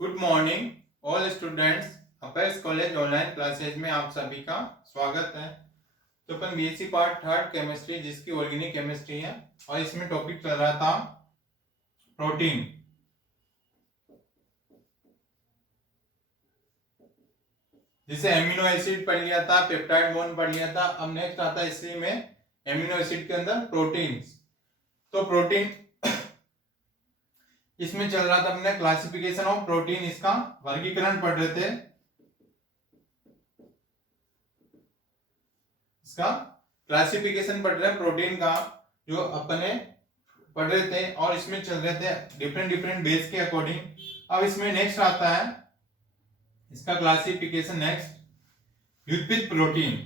Good morning all students. Apex college online classes में आप सभी का स्वागत है। तो अपन बीएससी पार्ट थर्ड केमिस्ट्री जिसकी ऑर्गेनिक केमिस्ट्री है और इसमें टॉपिक चल रहा था प्रोटीन। जिसे एमिनो एसिड पढ़ लिया था, पेप्टाइड बॉन्ड पढ़ लिया था। अब नेक्स्ट आता है इसी में एमिनो एसिड के अंदर प्रोटीन्स। तो प्रोटीन इसमें चल रहा था अपने क्लासिफिकेशन ऑफ प्रोटीन, इसका वर्गीकरण पढ़ रहे थे। इसका क्लासिफिकेशन पढ़ रहे हैं प्रोटीन का, जो अपने पढ़ रहे थे और इसमें चल रहे थे डिफरेंट डिफरेंट बेस के अकॉर्डिंग। अब इसमें नेक्स्ट आता है इसका क्लासिफिकेशन नेक्स्ट युग्मित प्रोटीन।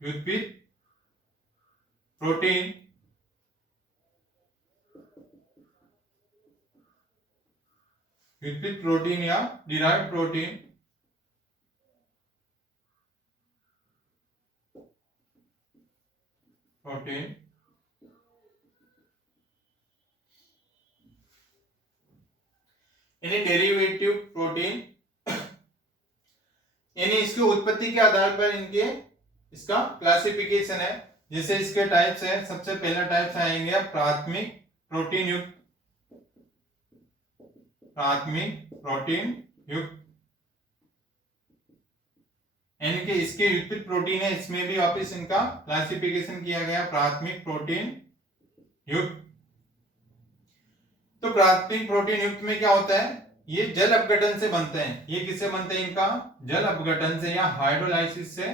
युग्मित प्रोटीन युग्मित प्रोटीन या डिराइव्ड प्रोटीन यानी डेरिवेटिव प्रोटीन, यानी इसकी उत्पत्ति के आधार पर इनके इसका क्लासिफिकेशन है। जैसे इसके टाइप्स है, सबसे पहला टाइप आएंगे प्राथमिक प्रोटीन युक्त। प्राथमिक प्रोटीन युक्त यानी कि इसके युग्मित प्रोटीन है, इसमें भी वापस इनका क्लासिफिकेशन किया गया प्राथमिक प्रोटीन युक्त। तो प्राथमिक प्रोटीन युक्त में क्या होता है, ये जल अपघटन से बनते हैं। ये किससे बनते हैं, इनका जल अपघटन से या हाइड्रोलाइसिस से,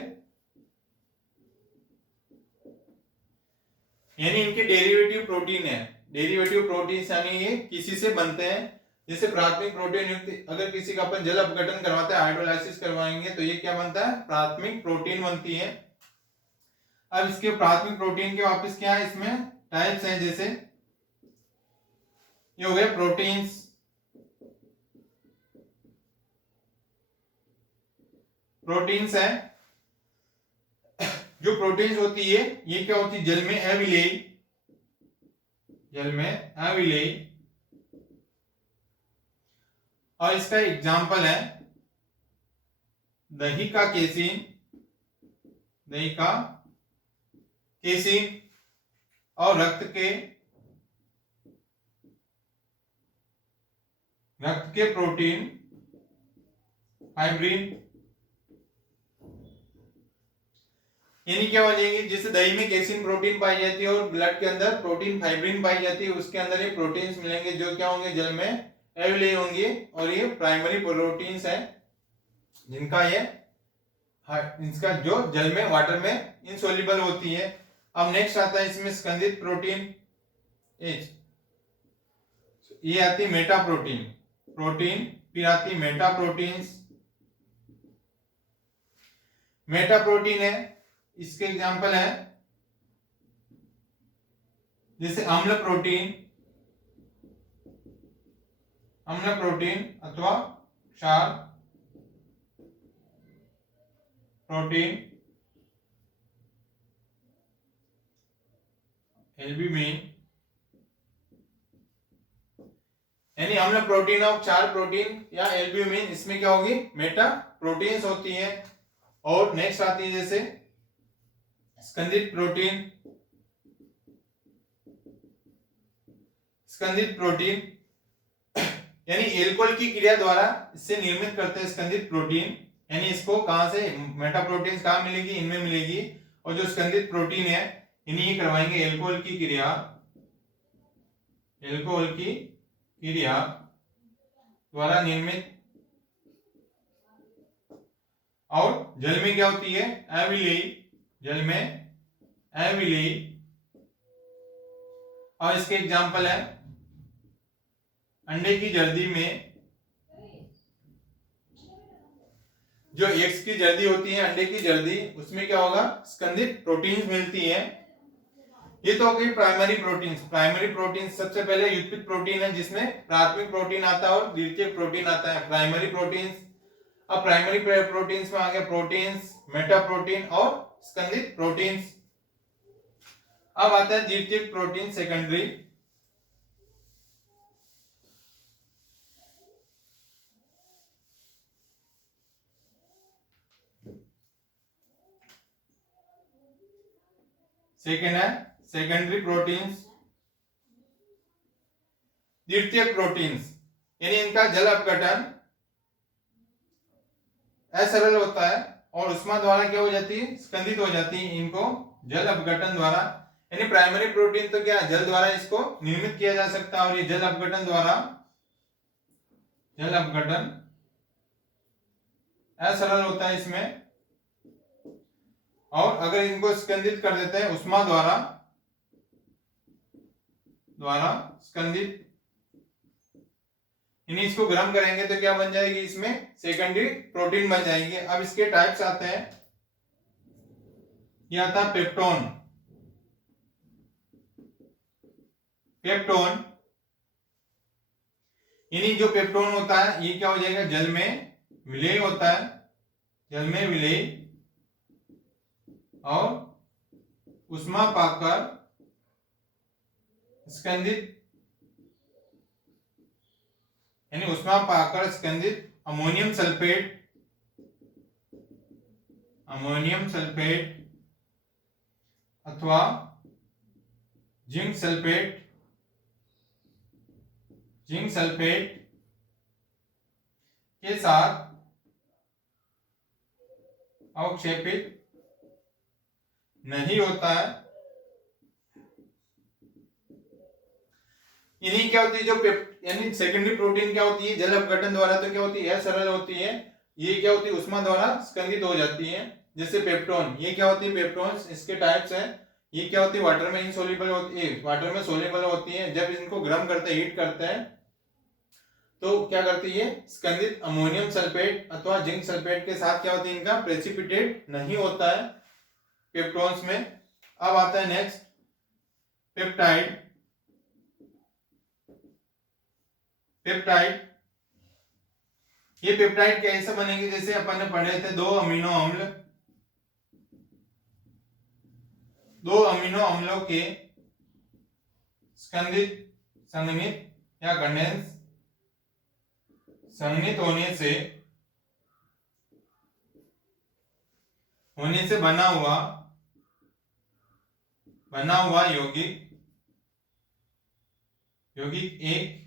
यानी इनके डेरिवेटिव प्रोटीन है। डेरिवेटिव प्रोटीन यानी ये किसी से बनते हैं। जैसे प्राथमिक प्रोटीन युक्त अगर किसी का अपन जल अपघटन करवाते हैं, हाइड्रोलाइसिस करवाएंगे, तो ये क्या बनता है, प्राथमिक प्रोटीन बनती है। अब इसके प्राथमिक प्रोटीन के वापस क्या है, इसमें टाइप्स हैं। जैसे ये हो गए प्रोटीन्स, प्रोटीन्स है। जो प्रोटीन्स होती है ये क्या होती है, जल में अविलेयी, जल में अविलेयी। और इसका एग्जाम्पल है दही का केसीन, दही का केसीन, और रक्त के प्रोटीन फाइब्रिन। यानी क्या हो जाएगी, जिस दही में केसिन प्रोटीन पाई जाती है और ब्लड के अंदर प्रोटीन फाइब्रिन पाई जाती है, उसके अंदर ये प्रोटीन्स मिलेंगे जो क्या होंगे, जल में अवेलेबल होंगे। और ये प्राइमरी प्रोटीन्स हैं जिनका ये इसका जो जल में वाटर में इनसोल्युबल होती है। अब नेक्स्ट आता है इसमें स्कंदित प्रोटीन एच, ये आती मेटा प्रोटीन प्रोटीन, फिर आती मेटा प्रोटीन्स। मेटा प्रोटीन है, इसके एग्जांपल है जैसे अम्ल प्रोटीन अथवा क्षार प्रोटीन, एल्ब्यूमिन। यानी अम्ल प्रोटीन और क्षार प्रोटीन या एल्ब्यूमिन, इसमें क्या होगी, मेटा प्रोटीन्स होती है। और नेक्स्ट आती है जैसे स्कंदित प्रोटीन, स्कंदित प्रोटीन यानी एल्कोहल की क्रिया द्वारा इससे निर्मित करते हैं स्कंदित प्रोटीन। यानी इसको कहां से, मेटा प्रोटीन्स कहां मिलेगी, इनमें मिलेगी। और जो स्कंदित प्रोटीन है इन्हीं ये करवाएंगे एल्कोहल की क्रिया, एल्कोहल की क्रिया द्वारा निर्मित। और जल में क्या होती है, अविलेयी, जल में अविलेयी। और इसके एग्जांपल है अंडे की जर्दी में जो एग्स की जर्दी होती है, अंडे की जर्दी, उसमें क्या होगा, स्कंदित प्रोटीन्स मिलती है। ये तो हो गई प्राइमरी प्रोटीन्स। प्राइमरी प्रोटीन्स सबसे पहले युग्मित प्रोटीन है जिसमें प्राथमिक प्रोटीन आता है और द्वितीयक प्रोटीन आता है, प्राइमरी प्रोटीन्स। अब प्राइमरी प्रोटीन्स में आ गया प्रोटीन्स, मेटा प्रोटीन और स्कंदित प्रोटीन्स। अब आता है द्वितीयक प्रोटीन, सेकेंडरी सेकेंड है सेकेंडरी प्रोटीन्स, द्वितीयक प्रोटीन्स, यानी इनका जल अपघटन असरल होता है और उष्मा द्वारा क्या हो जाती है, स्कंदित हो जाती है इनको जल अपघटन द्वारा। यानी प्राइमरी प्रोटीन तो क्या जल द्वारा इसको निर्मित किया जा सकता है और ये जल अपघटन द्वारा, जल अपघटन असरल होता है इसमें। और अगर इनको स्कंदित कर देते हैं उष्मा द्वारा, स्कंदित, यानी इसको गर्म करेंगे तो क्या बन जाएगी, इसमें सेकेंडरी प्रोटीन बन जाएंगे। अब इसके टाइप्स आते हैं, ये आता है पेप्टोन। पेप्टोन यानी जो पेप्टोन होता है ये क्या हो जाएगा, जल में विलेय होता है, जल में विलेय और उष्मा पाकर स्कंदित, यानी उष्मा पाकर स्कंदित अमोनियम सल्फेट, अमोनियम सल्फेट अथवा जिंक सल्फेट, जिंक सल्फेट के साथ अवक्षेपित नहीं होता है। यानी क्या होती है जो यानी सेकेंडरी प्रोटीन क्या होती है, जल अपघटन द्वारा तो क्या होती है सरल होती है, ये क्या होती है उष्मा द्वारा स्कंदित हो जाती है। जैसे पेप्टोन, ये क्या होती है पेप्टोन, इसके टाइप्स हैं, ये क्या होती है वाटर में इनसोल्युबल होती है, वाटर में सोल्युबल होती है। जब इनको गर्म करते हैं, हीट करते हैं तो क्या करती है, स्कंदित अमोनियम सल्फेट अथवा जिंक सल्फेट के साथ क्या होती है, इनका प्रेसिपिटेट नहीं होता है पेप्टोन्स में। अब आता है नेक्स्ट पेप्टाइड। पेप्टाइड, ये पेप्टाइड कैसे बनेंगे, जैसे अपन ने पढ़े थे दो अमीनो अम्लों के संघनित या कंडेंस, संघनित होने से बना हुआ यौगिक एक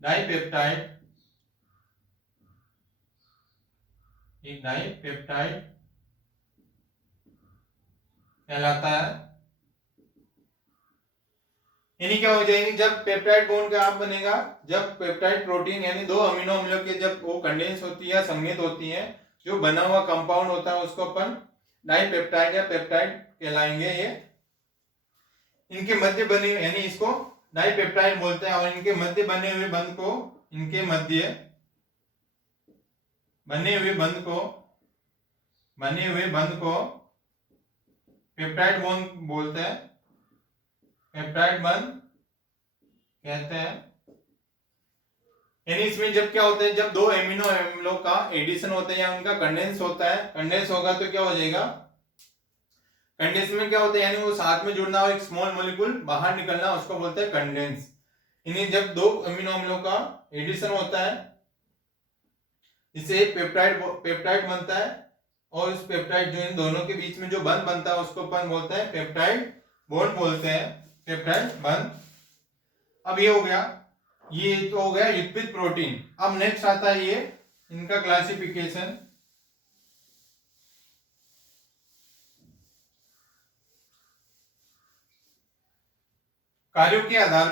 डाइपेप्टाइड कहलाता है। यानी क्या हो जाएगी, जब पेप्टाइड बॉन्ड का आप बनेगा, जब पेप्टाइड प्रोटीन यानी दो अमीनो अम्लों के जब वो कंडेंस होती है, संघनित होती है, जो बना हुआ कंपाउंड होता है उसको अपन डाइपेप्टाइड या पेप्टाइड कहलाएंगे। ये इनके मध्य बने, यानी इसको डाइपेप्टाइड बोलते हैं, और इनके मध्य बने हुए बंध को, इनके मध्य बने हुए बंध को पेप्टाइड बॉन्ड बोलते हैं, पेप्टाइड बंध कहते हैं। यानी इसमें जब क्या होता है, जब दो एमिनो अम्लों का एडिशन होता है या उनका कंडेंस होता है, कंडेंस होगा तो क्या हो जाएगा, कंडेंस में क्या होता है, यानी वो साथ में जुड़ना और एक स्मॉल मॉलिक्यूल बाहर निकलना, उसको बोलते हैं कंडेंस। इन्हें जब दो अमीनो अम्लों का एडिशन होता है जिससे एक पेप्टाइड बनता है, और इस पेप्टाइड जो इन दोनों के बीच में जो बंध बनता है उसको अपन बोलते हैं पेप्टाइड बॉन्ड बोलते हैं, पेप्टाइड बंध। अब ये हो गया, ये तो हो गया लिपिड प्रोटीन। अब नेक्स्ट आता है ये इनका क्लासिफिकेशन। कार्यों के आधार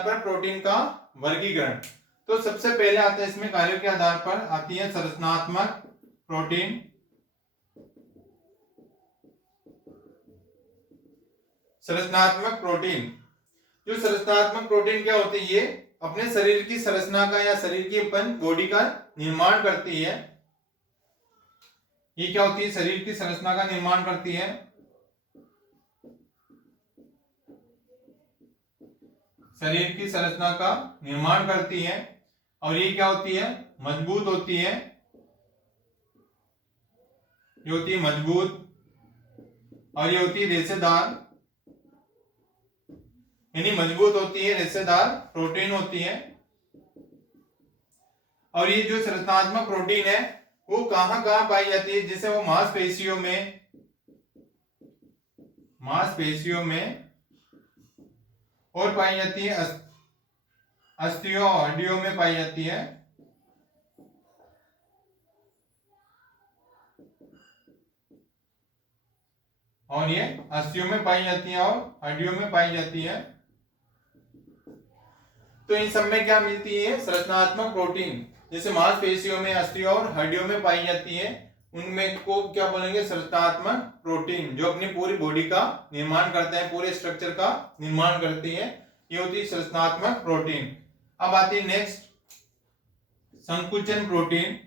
पर प्रोटीन का वर्गीकरण। तो सबसे पहले आता है इसमें कार्यों के आधार पर आती है संरचनात्मक प्रोटीन। संरचनात्मक प्रोटीन, जो संरचनात्मक प्रोटीन क्या होती है, ये अपने शरीर की संरचना का या शरीर की अपन बॉडी का निर्माण करती है। ये क्या होती है, शरीर की संरचना का निर्माण करती है, शरीर की संरचना का निर्माण करती है। और ये क्या होती है, मजबूत होती है, ये होती है मजबूत, और ये होती है रेशेदार, यानी मजबूत होती है, रेशेदार प्रोटीन होती है। और ये जो संरचनात्मक प्रोटीन है वो कहां कहां पाई जाती है, जैसे वो मांसपेशियों में और पाई जाती है, अस्थियों और हड्डियों में पाई जाती है। और ये अस्थियों में पाई जाती है और हड्डियों में पाई जाती है। तो इन सब में क्या मिलती है, संरचनात्मक प्रोटीन। जैसे मांसपेशियों में, अस्थियों और हड्डियों में पाई जाती है, उनमें को क्या बोलेंगे, संरचनात्मक प्रोटीन, जो अपनी पूरी बॉडी का निर्माण करते हैं, पूरे स्ट्रक्चर का निर्माण करती है। ये होती है संरचनात्मक प्रोटीन। अब आती है नेक्स्ट, संकुचन प्रोटीन।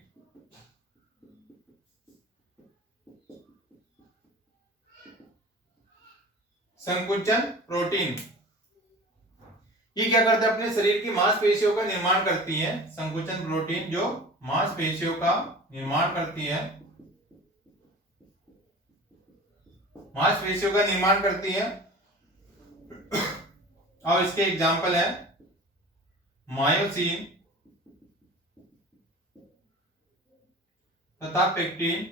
संकुचन प्रोटीन ये क्या करता है, अपने शरीर की मांसपेशियों का निर्माण करती है। संकुचन प्रोटीन जो मांसपेशियों का निर्माण करती है, मांसपेशियों का निर्माण करती है। और इसके एग्जाम्पल है मायोसिन तथा पेक्टिन,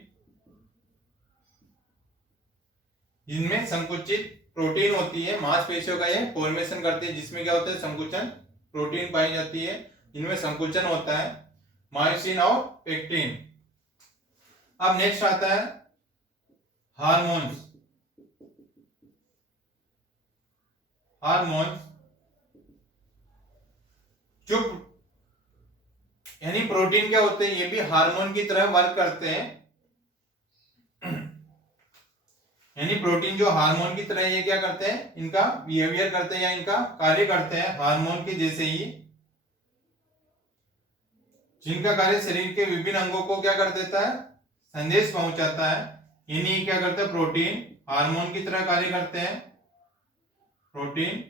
जिनमें संकुचित प्रोटीन होती है, मांसपेशियों का ये फॉर्मेशन करती है, जिसमें क्या होता है, संकुचन प्रोटीन पाई जाती है, जिनमें संकुचन होता है, मायोसिन और पेक्टिन। अब नेक्स्ट आता है हार्मोन्स। हार्मोन्स जो यानी प्रोटीन क्या होते हैं, ये भी हार्मोन की तरह वर्क करते हैं। यानी प्रोटीन जो हार्मोन की तरह ये क्या करते हैं, इनका बिहेवियर करते हैं या इनका कार्य करते हैं हार्मोन के जैसे ही, जिनका कार्य शरीर के विभिन्न अंगों को क्या कर देता है, संदेश पहुंचाता है। यानी क्या करते हैं, प्रोटीन हार्मोन की तरह कार्य करते हैं। प्रोटीन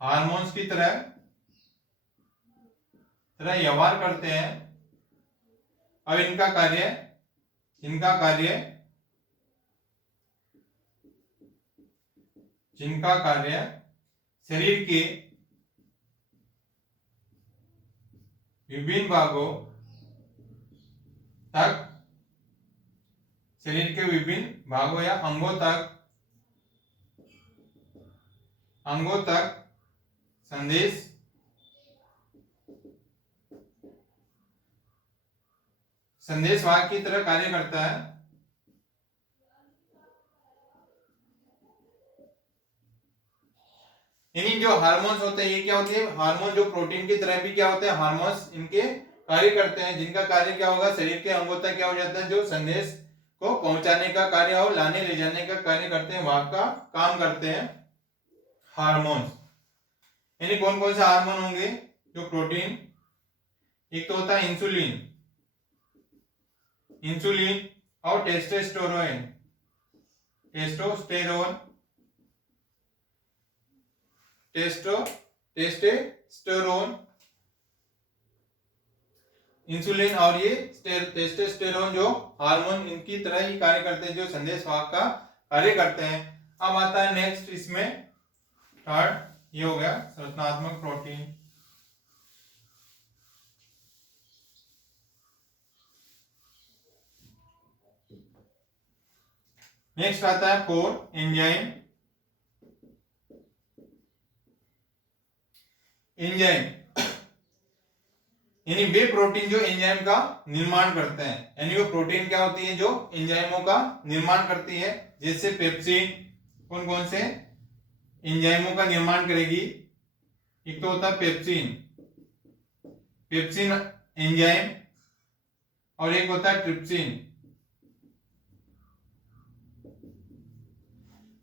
हार्मोन्स की तरह व्यवहार करते हैं। अब इनका कार्य शरीर के विभिन्न भागों तक, शरीर के विभिन्न भागों या अंगों तक संदेशवाहक की तरह कार्य करता है। यानी जो हार्मोन्स होते हैं ये क्या होते हैं, हार्मोन जो प्रोटीन की तरह भी क्या होते हैं, हार्मोन्स इनके कार्य करते हैं, जिनका कार्य क्या होगा, शरीर के अंगों तक क्या हो जाता है, जो संदेश को पहुंचाने का कार्य और लाने ले जाने का कार्य करते हैं, वहां का काम करते हैं हार्मोन्स। यानी कौन कौन से हार्मोन होंगे जो प्रोटीन, एक तो होता है इंसुलिन और टेस्टोस्टेरोन। इंसुलिन और ये टेस्टोस्टेरोन जो हार्मोन इनकी तरह ही कार्य करते हैं, जो संदेशवाहक का कार्य करते हैं। अब आता है नेक्स्ट, इसमें थर्ड, ये हो गया संरचनात्मक प्रोटीन। नेक्स्ट आता है फोर, एंजाइम। यानी वे प्रोटीन जो एंजाइम का निर्माण करते हैं। यानी वो प्रोटीन क्या होती है जो एंजाइमों का निर्माण करती है, जैसे पेप्सिन कौन कौन से एंजाइमों का निर्माण करेगी, एक तो होता है पेप्सिन एंजाइम, और एक होता है ट्रिप्सिन।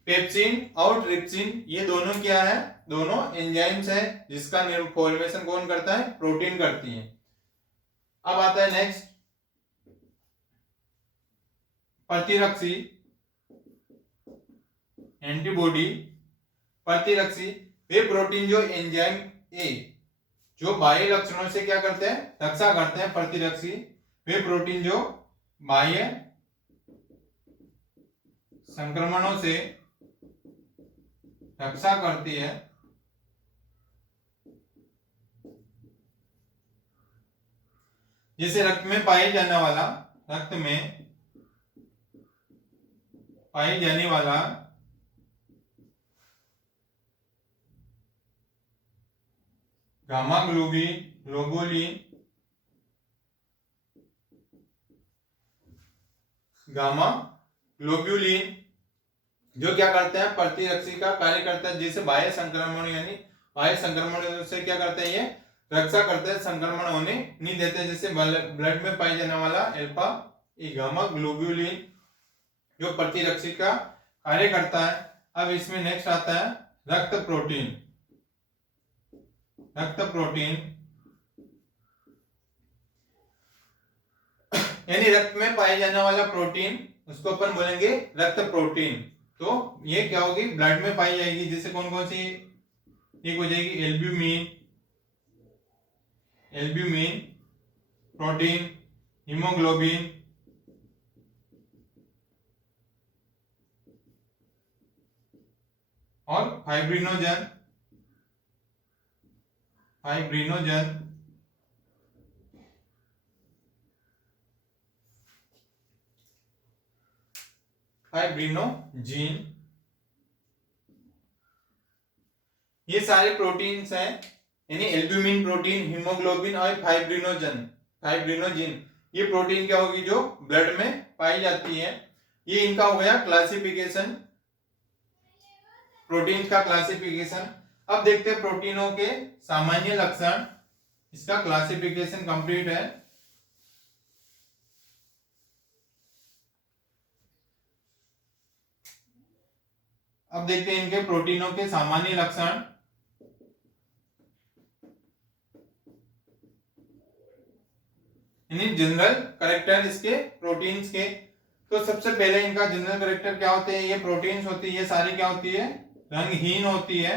पेप्सिन और ट्रिप्सिन ये दोनों क्या है, दोनों एंजाइम्स है, जिसका फॉर्मेशन कौन करता है, प्रोटीन करती है। अब आता है नेक्स्ट, प्रतिरक्षी एंटीबॉडी। प्रतिरक्षी वे प्रोटीन जो एंजाइम ए जो बाह्य लक्षणों से क्या करते हैं, रक्षा करते हैं। प्रतिरक्षी वे प्रोटीन जो बाह्य संक्रमणों से रक्षा करती है, जिसे रक्त में पाए जाने वाला गामा ग्लोबुलिन जो क्या करते हैं, प्रतिरक्षी का कार्य करता है, जिसे बाह्य संक्रमण यानी बाह्य संक्रमण से क्या करते हैं, ये रक्षा करते हैं, संक्रमण होने नहीं देते। जैसे ब्लड में पाई जाने वाला अल्फा गामा ग्लोबुलिन जो प्रतिरक्षी का कार्य करता है। अब इसमें नेक्स्ट आता है रक्त प्रोटीन यानी रक्त में पाए जाने वाला प्रोटीन, उसको अपन बोलेंगे रक्त प्रोटीन। तो ये क्या होगी, ब्लड में पाई जाएगी। जैसे कौन कौन सी, एक हो जाएगी एल्ब्यूमिन प्रोटीन, हीमोग्लोबिन और फाइब्रिनोजन ये सारे प्रोटीन्स हैं, यानी एल्ब्यूमिन प्रोटीन, हीमोग्लोबिन और फाइब्रिनोजिन ये प्रोटीन क्या होगी, जो ब्लड में पाई जाती है। ये इनका हो गया क्लासिफिकेशन, प्रोटीन का क्लासिफिकेशन। अब देखते हैं प्रोटीनों के सामान्य लक्षण। इसका क्लासिफिकेशन कंप्लीट है। अब देखते हैं इनके प्रोटीनों के सामान्य लक्षण। यानी जनरल कैरेक्टर इसके प्रोटीन्स के। तो सबसे पहले इनका जनरल कैरेक्टर क्या होते हैं, ये प्रोटीन्स होती है, ये सारी क्या होती है, रंगहीन होती है।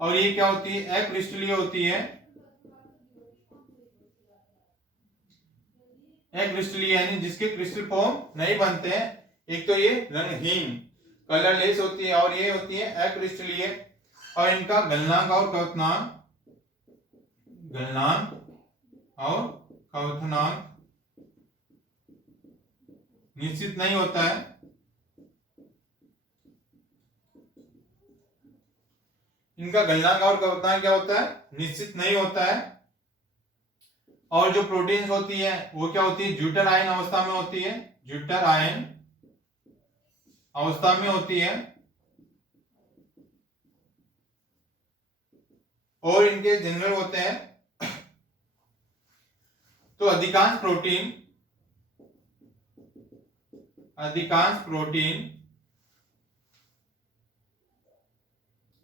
और ये क्या होती है, अक्रिस्टलीय होती है। अक्रिस्टलीय यानी जिसके क्रिस्टल फॉर्म नहीं बनते हैं। एक तो ये रंगहीन कलरलेस होती है, और ये होती है अक्रिस्टलीय। और इनका गलनांक और क्वथनांक निश्चित नहीं होता है। इनका गलनांक और क्वथनांक क्या होता है, निश्चित नहीं होता है। और जो प्रोटीन्स होती है वो क्या होती है, ज्यूटर आयन अवस्था में होती है, और इनके जनरल होते हैं। तो अधिकांश प्रोटीन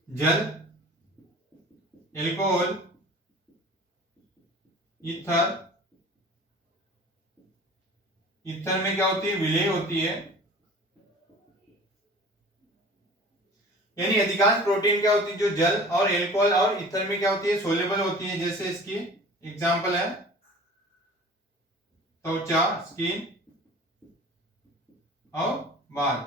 जल, एल्कोहल, ईथर में क्या होती है, विलेय होती है। यानी अधिकांश प्रोटीन क्या होती है, जो जल और एल्कोहल और ईथर में क्या होती है, सोलेबल होती है। जैसे इसकी एग्जांपल है त्वचा, स्किन और बाल।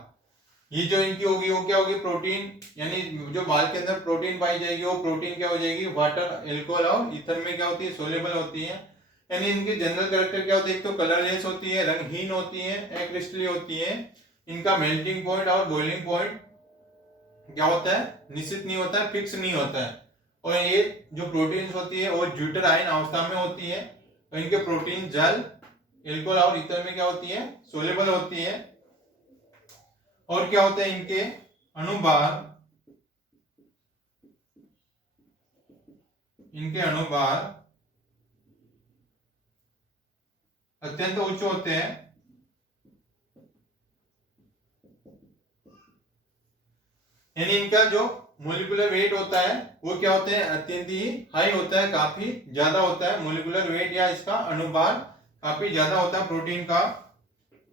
ये जो इनकी होगी वो क्या होगी, प्रोटीन, यानी जो बाल के अंदर प्रोटीन पाई जाएगी वो प्रोटीन क्या हो जाएगी, वाटर, एल्कोहल और ईथर में क्या होती है, सोलेबल होती है। यानी इनकी जनरल कैरेक्टर क्या होती है, तो कलरलेस होती है, रंगहीन होती है, अक्रिस्टलीय होती है। इनका मेल्टिंग पॉइंट और बॉइलिंग पॉइंट क्या होता है, निश्चित नहीं होता है, फिक्स नहीं होता है। और ये जो प्रोटीन्स होती है वो ज्यूटर आयन अवस्था में होती है। और इनके प्रोटीन जल, एल्कोहल और ईथर में क्या होती है, सोलेबल होती है। और क्या होता है, इनके अणुभार अत्यंत उच्च होते हैं। यानी इनका जो मोलिकुलर वेट होता है वो क्या होते हैं, अत्यंत ही हाई होता है, काफी ज्यादा होता है। मोलिकुलर वेट या इसका अणुभार काफी ज्यादा होता है प्रोटीन का।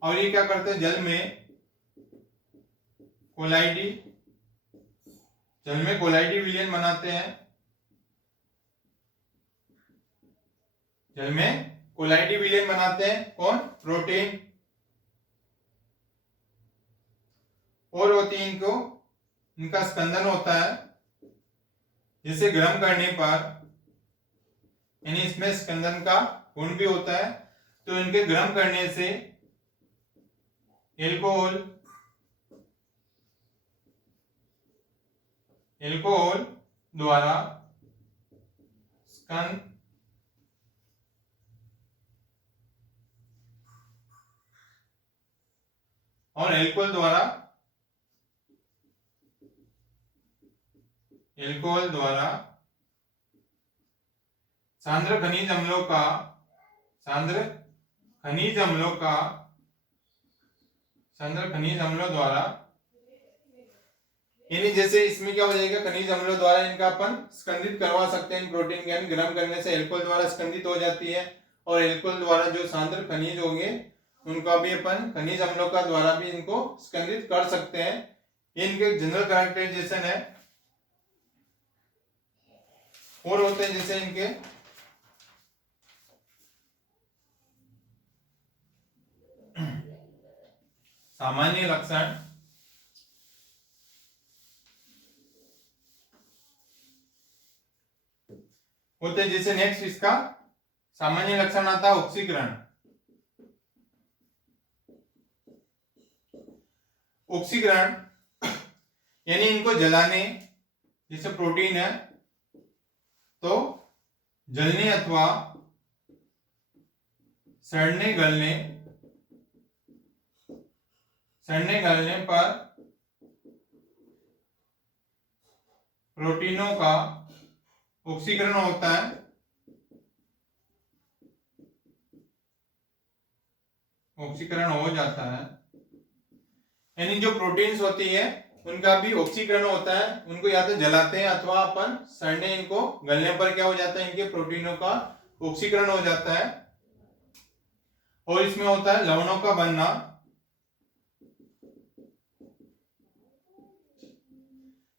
और ये क्या करते हैं, जल में कोलाइडी विलयन बनाते हैं। कौन, प्रोटीन। और होती है इनको, इनका स्कंदन होता है, जिसे गर्म करने पर यानी इसमें स्कंदन का गुण भी होता है, तो इनके गर्म करने से एल्कोहल द्वारा स्कंद और एल्कोहल द्वारा सांद्र खनिज अम्लों द्वारा, यानी जैसे इसमें क्या हो जाएगा, खनिज अम्लों द्वारा इनका अपन स्कंदित करवा सकते हैं इन प्रोटीन के, यानी गर्म करने से एल्कोहल द्वारा स्कंदित हो जाती है, और एल्कोहल द्वारा जो सांद्र खनिज होंगे उनका भी अपन खनिज अम्लों का द्वारा भी इनको स्कंदित कर सकते हैं। ये इनके जनरल कैरेक्टराइजेशन है। और होते हैं जैसे इनके सामान्य लक्षण, होते हैं जैसे नेक्स्ट इसका सामान्य लक्षण आता है ऑक्सीकरण। यानी इनको जलाने, जैसे प्रोटीन है तो जलने अथवा सड़ने गलने पर प्रोटीनों का ऑक्सीकरण होता है। ऑक्सीकरण हो जाता है, यानी जो प्रोटीन्स होती है उनका भी ऑक्सीकरण होता है। उनको या तो जलाते हैं अथवा अपन सड़ने, इनको गलने पर क्या हो जाता है, इनके प्रोटीनों का ऑक्सीकरण हो जाता है। और इसमें होता है लवणों का बनना,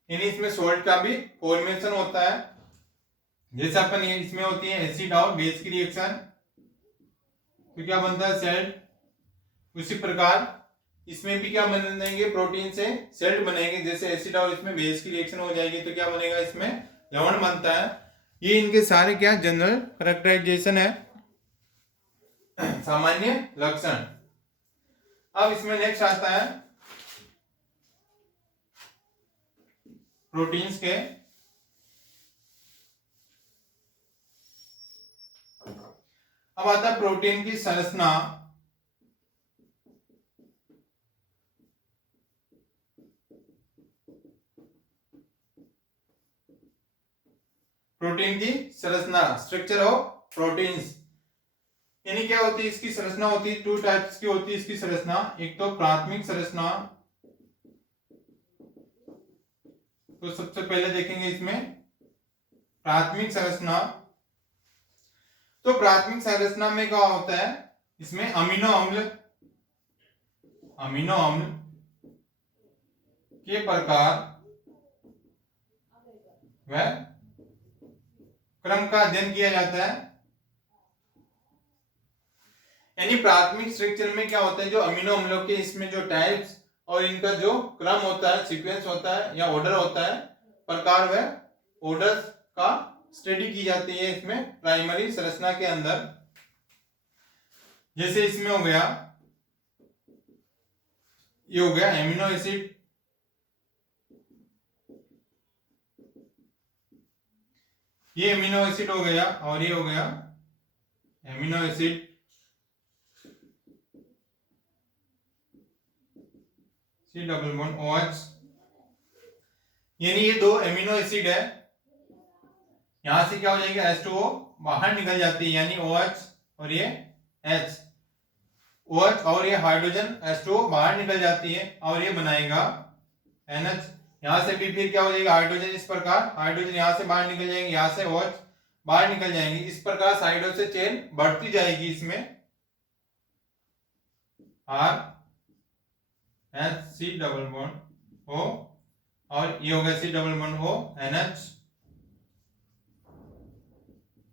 यानी इसमें सॉल्ट का भी फॉर्मेशन होता है। जैसे अपन इसमें होती है एसिड और बेस की रिएक्शन, तो क्या बनता है, सेल्ट। उसी प्रकार इसमें भी क्या बनेंगे, प्रोटीन से सेल्ट बनेंगे। जैसे एसिड और इसमें बेस की रिएक्शन हो जाएगी तो क्या बनेगा, इसमें लवण बनता है। ये इनके सारे क्या जनरल कैरेक्टराइजेशन है, सामान्य लक्षण। अब इसमें नेक्स्ट आता है प्रोटीन्स के। अब आता है प्रोटीन की संरचना। प्रोटीन की संरचना, स्ट्रक्चर ऑफ प्रोटीन्स, यानी क्या होती है इसकी संरचना, होती है टू टाइप्स की होती है इसकी संरचना। एक तो प्राथमिक संरचना, तो सबसे पहले देखेंगे इसमें प्राथमिक संरचना। तो प्राथमिक संरचना में क्या होता है, इसमें अमीनो अम्ल के प्रकार व क्रम का अध्ययन किया जाता है। यानी प्राथमिक स्ट्रक्चर में क्या होता है, जो अमीनो अम्लों के इसमें जो टाइप्स और इनका जो क्रम होता है, सीक्वेंस होता है या ऑर्डर होता है, प्रकार व ऑर्डर का स्टडी की जाती है इसमें प्राइमरी संरचना के अंदर। जैसे इसमें हो गया, ये हो गया एमिनो एसिड, ये एमिनो एसिड हो गया, और ये हो गया एमिनो एसिड। COOH, यानी ये दो एमिनो एसिड है। यहां से क्या हो जाएगा, H2O बाहर निकल जाती है, यानी OH और ये H, OH और ये हाइड्रोजन H2O बाहर निकल जाती है और ये बनाएगा NH। यहां से भी फिर क्या हो जाएगा, हाइड्रोजन, इस प्रकार हाइड्रोजन यहां से बाहर निकल जाएंगे, यहां से OH बाहर निकल जाएंगे। इस प्रकार साइडों से चेन बढ़ती जाएगी इसमें, R H C O, और ये हो गया C O NH,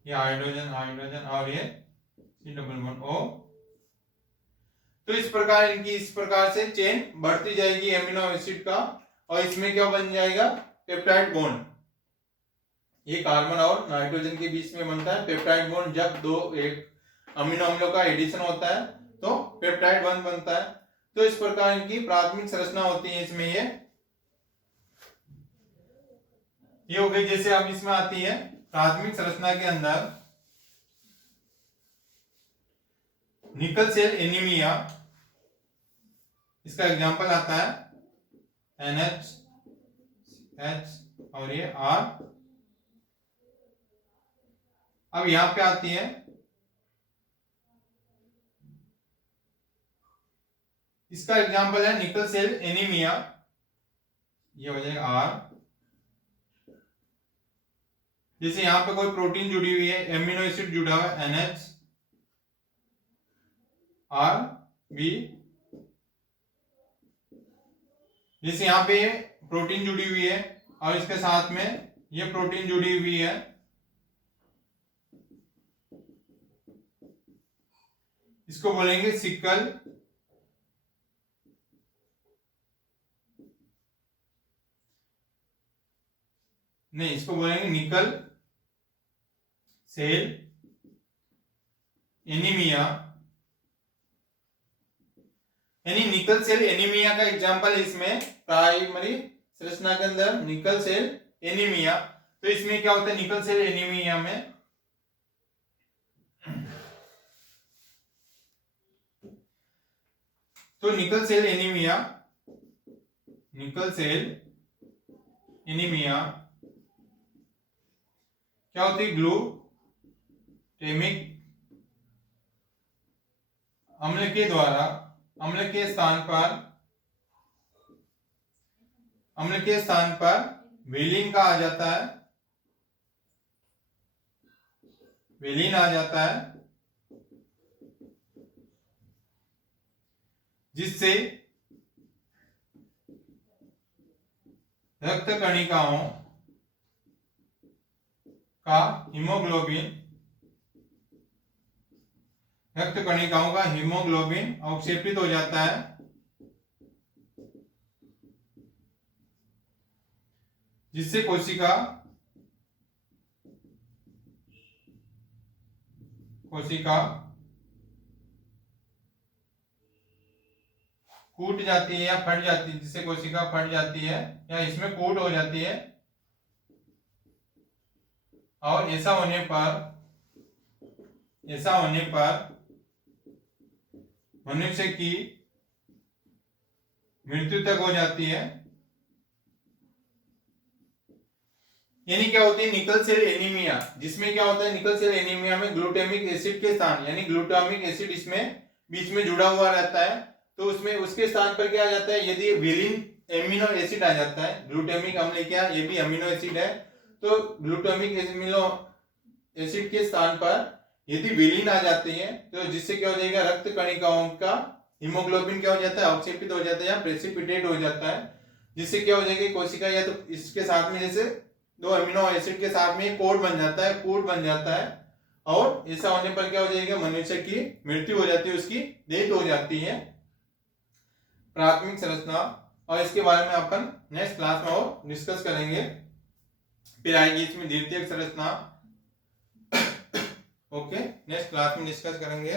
ये हाइड्रोजन और ये C O। तो इस प्रकार से चेन बढ़ती जाएगी एमिनो एसिड का, और इसमें क्या बन जाएगा, पेप्टाइड बॉन्ड। ये कार्बन और नाइट्रोजन के बीच में बनता है पेप्टाइड बॉन्ड। जब एक अमीनो अम्लों का एडिशन होता है तो पेप्टाइड बॉन्ड बनता है। तो इस प्रकार इनकी प्राथमिक संरचना होती है। इसमें ये हो गई। जैसे अब इसमें आती है प्राथमिक संरचना के अंदर निकल सेल एनीमिया, इसका एग्जांपल आता है NH और ये R। अब यहां पे आती है, इसका एग्जांपल है निकल सेल एनीमिया, ये हो जाएगा R। जैसे यहां पे कोई प्रोटीन जुड़ी हुई है, एमिनो एसिड जुड़ा हुआ है NH RB। जैसे यहां पे प्रोटीन जुड़ी हुई है और इसके साथ में ये प्रोटीन जुड़ी हुई है, इसको बोलेंगे सिकल नहीं, इसको बोलेंगे निकल सेल एनीमिया। यानी निकल सेल एनीमिया का एग्जांपल इसमें प्राइमरी संरचना के अंदर निकल सेल एनीमिया। तो इसमें क्या होता है, निकल सेल एनीमिया में तो निकल सेल एनीमिया क्या होती है, ग्लूटेमिक अम्ल के द्वारा अम्ल के स्थान पर वेलिन का आ जाता है, वेलिन आ जाता है, जिससे रक्त कणिकाओं का हीमोग्लोबिन अवक्षेपित हो जाता है, जिससे कोशिका कूट जाती है या फट जाती है, जिससे कोशिका फट जाती है या इसमें कूट हो जाती है। और ऐसा होने पर मनुष्य की मृत्यु तक हो जाती है। यानी क्या होती है निकल सेल एनीमिया, जिसमें क्या होता है, निकल सेल एनीमिया में ग्लूटामिक एसिड के स्थान, यानी ग्लूटामिक एसिड इसमें बीच में जुड़ा हुआ रहता है, तो उसमें उसके स्थान पर क्या आ जाता है, यदि वेलिन एमिनो एसिड आ जाता है, ग्लूटामिक अम्ल क्या, ये भी अमीनो एसिड है, तो ग्लूटामिक एमिनो एसिड के स्थान पर यदि वेलिन आ जाती है, तो जिससे क्या हो जाएगा, रक्त कणिकाओं का हीमोग्लोबिन क्या हो जाता है, अवक्षेपित हो जाता है या प्रेसिपिटेट हो जाता है, जिससे क्या हो जाएगी, कोशिका या तो इसके साथ में जैसे दो अमीनो एसिड के साथ में कोड बन जाता है, कूट बन जाता है, और ऐसा होने पर क्या हो जाएगा, मनुष्य की मृत्यु हो जाती है, उसकी डेथ हो जाती है। प्राथमिक संरचना, और इसके बारे में अपन नेक्स्ट क्लास में और डिस्कस करेंगे। फिर आएगी इसमें द्वितीयक संरचना। ओके, नेक्स्ट क्लास में डिस्कस करेंगे।